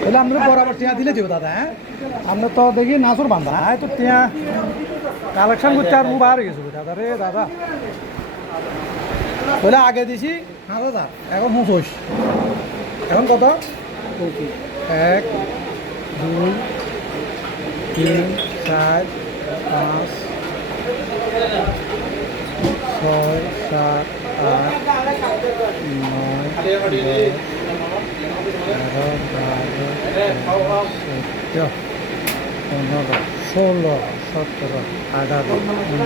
তাহলে আমরা বরাবর টিয়া দিলে দেবো দাদা। হ্যাঁ আমরা তো দেখি নাচুর বান্ধা হ্যাঁ তো টিয়া কালেকশন করতে আর মু বার হয়ে গেছো দাদা রে দাদা। তাহলে আগে দিছি 5,000 এখন 25। এখন কত? 1 2 3 4 5 6 7 8 9 10 11 12 13 14 15 16 17 18 19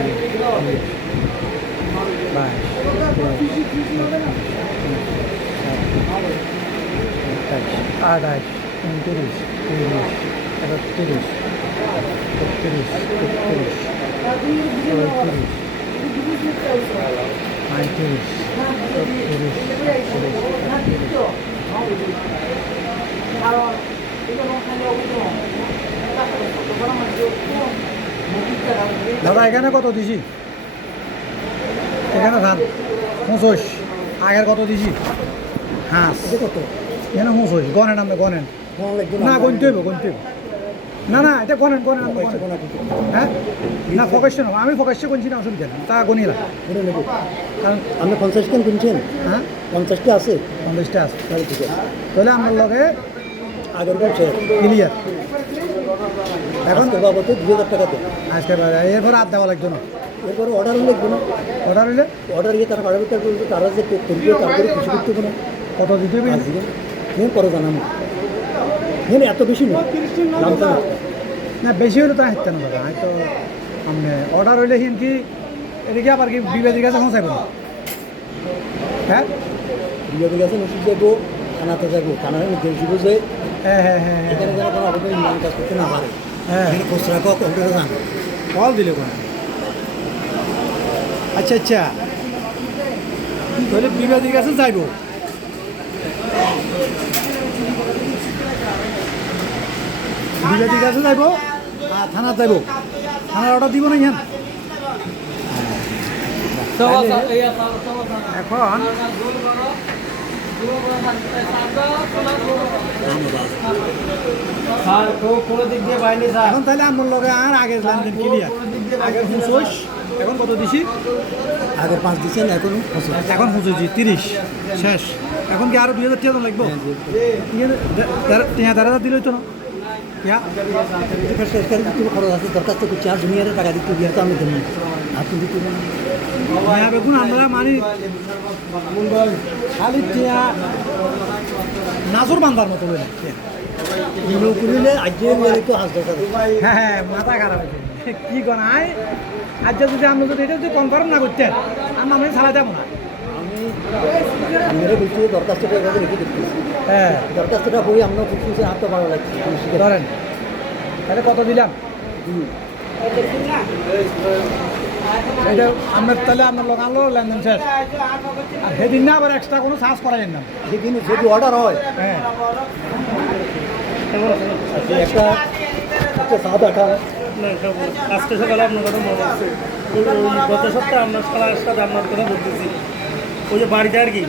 28 29 30 31 32 33 34 দাদা এখানে কত দিছি? এখানে ধান 25। আগের কত দিছি? হ্যাঁ কত? এখানে 25 গনেন আপনি গনেন না গনতে হইব গনতে হইব না না এটা গনেন গনেন হ্যাঁ না ফকাইছে না আমি ফকাইছে গুনছি না অসুবিধা নেই তা গনিলা কারণ আপনি 50 কেন কিনছেন? হ্যাঁ 50টা আছে, 50টা আছে তাহলে ঠিক আছে। তাহলে আমার লগে আগের বছর ক্লিয়ার। এখন এখন বাবদে 2000 টাকা দেন। আজকে এরপর আর দেওয়া লাগতো না। এরপরে অর্ডার হলে কোনো অর্ডার হইলে অর্ডার গিয়ে তারা পাঠাবে, তারা যে করবে তারপরে কিছু করতে কোনো কত দিতে হবে? আসবে পরে জানাবো। এত বেশি নয় দামটা না। না বেশি হলে তো হাঁটতে না দাদা হয়তো আপনি অর্ডার হইলে হিন কি এদিকে আবার কি বিবাদীর কাছে পৌঁছাইব না? হ্যাঁ বিয়ে গেছে ওষুধ যাবো, থানাতে যাবো, থানায় দিব যে হ্যাঁ হ্যাঁ হ্যাঁ হ্যাঁ এখানে যেন কোনো আবেদন ইমান কাজ করতে না পারে। হ্যাঁ এখানে খুচরা কম্পিউটারে যান, কল দিলে কোন? আচ্ছা আচ্ছা তাহলে বিবাদীর কাছে যাইব। বিবাদীর কাছে যাইব আর থানা যাইব। থানার অর্ডার দিব না ইহান। এখন এখন তাহলে আমার লগে আর আগের লেনদেন ক্লিয়ার। আগের 25 এখন কত দিছি? আগের 5 দিচ্ছেন এখন এখন 25 30 শেষ। এখন কি আরো 2000 টাকা লাগবে? 3000 দিলেই তো না খরচ আছে, দরখাস্ত করছি আর দুনিয়ার টাকা দিতে গিয়ে তো আমি দেবো আপনি দিতে বেগুন আমরা মানি খালি টিয়া নাজর বান্ধার মতো করলে আজকে একটু হাস দরকার। হ্যাঁ হ্যাঁ মাথা খারাপ হয়েছে কি করাই। আজকে যদি আপনি যদি এটা যদি কনফার্ম না করতেন আমি ছাড়া যাবো না। আমি বলছি দরখাস্তটা এভাবে রেখে দিচ্ছি। হ্যাঁ দরখাস্তটা বই আমরা বুঝছি হাতটা ভালো লাগছে ধরেন তাহলে কত দিলাম এটা আমরা তাহলে আপনার লোক আনলো লেনদেন শেষ। আর সেদিন না আবার এক্সট্রা কোনো চার্জ করা যায় না। যেদিন যদি অর্ডার হয় হ্যাঁ একটা একটা 7-8 আজকে সকালে আপনার কথা মনে আছে, ওই গত সপ্তাহে আপনার সারা সাথে আপনার কথা বলতেছি, ওই যে বাড়িতে আর কি